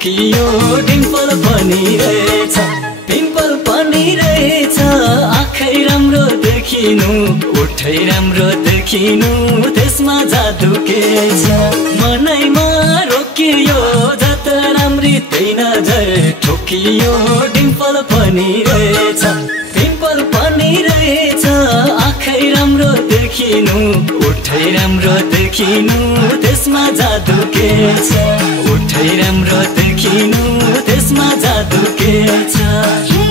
ठोकियो डिम्पल पनि रहेछ पिम्पल पनि रहेछ आँखै राम्रो देखिनु ओठै राम्रो देखिनु त्यसमा जादु के छ मनैमा रोकियो जत राम्री त्यही नजर ठोकियो डिम्पल पनि रहेछ पिम्पल पनि रहेछ आँखै राम्रो देखिनु ओठै राम्रो देखिनु त्यसमा जादु के छ ओठै राम्रो देखिनु त्यसमा जादु के छ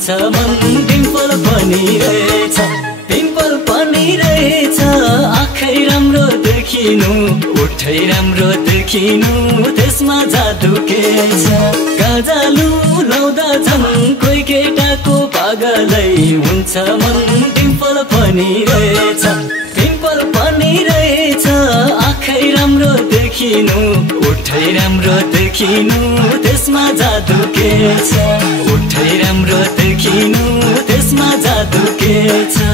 हुन्छ मन डिम्पल पनि रहेछ पिम्पल पनि रहेछ आँखै राम्रो देखिनु ओठै राम्रो देखिनु त्यसमा जादु के छ गाजालु लाउँदा झन् कोही केटाको पागलै हुन्छ मन डिम्पल पनि रहेछ पिम्पल पनि रहेछ आँखै राम्रो देखिनु ओठै राम्रो देखिनु त्यसमा जादु के छ ओठै राम्रो देखिनु त्यसमा जादु के छ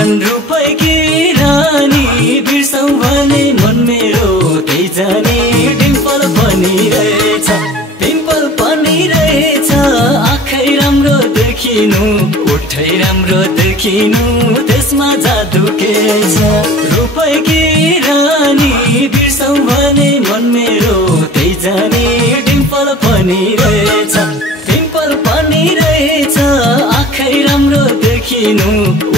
रूपैकी रानी बिर्सौ भने मन मेरो त्यही जाने डिम्पल पनि रहेछ पिम्पल पनि रहेछ आँखै राम्रो देखिनु ओठै राम्रो देखिनु त्यसमा जादु के छ रूपैकी रानी बिर्सौ भने मन मेरो त्यही जाने डिम्पल पनि रहेछ पिम्पल पनि रहेछ आँखै राम्रो देखिनु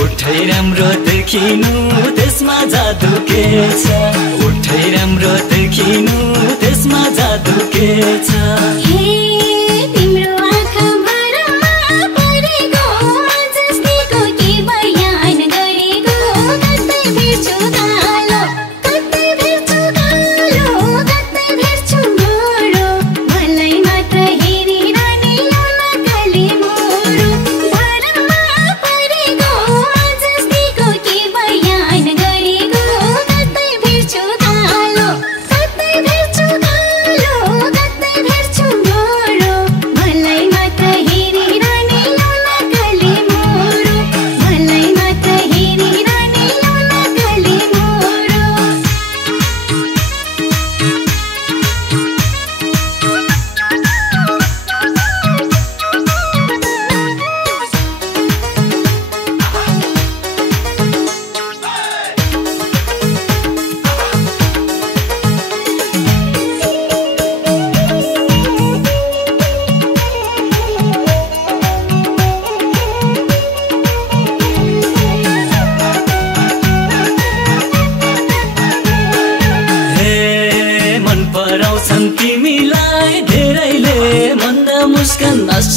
ओठै राम्रो देखिनु त्यसमा जादु के छ ओठै राम्रो देखिनु त्यसमा जादु के छ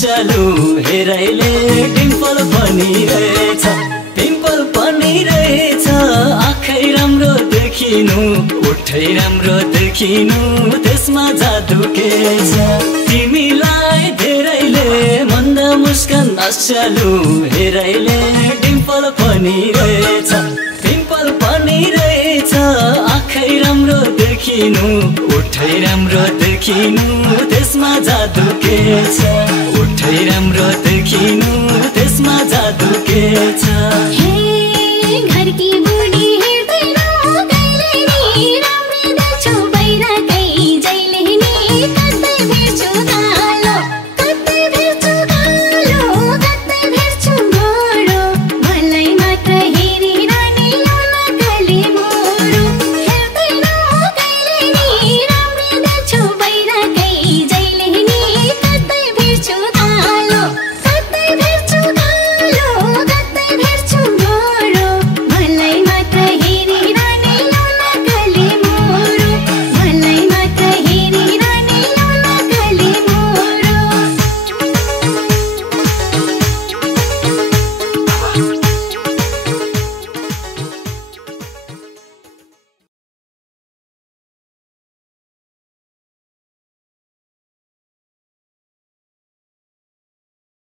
नसालु हेराइले डिम्पल पनि रहेछ पिम्पल पनि रहेछ आँखै राम्रो देखिनु ओठै राम्रो देखिनु त्यसमा जादु के छ तिमीलाई धेरैले मन्द मुस्कान नसालु हेराइले डिम्पल पनि रहेछ पिम्पल पनि रहेछ आँखै राम्रो देखिनु ओठै राम्रो देखिनु त्यसमा जादु के छ ओठै राम्रो देखिनु त्यसमा जादु के छ हे घर की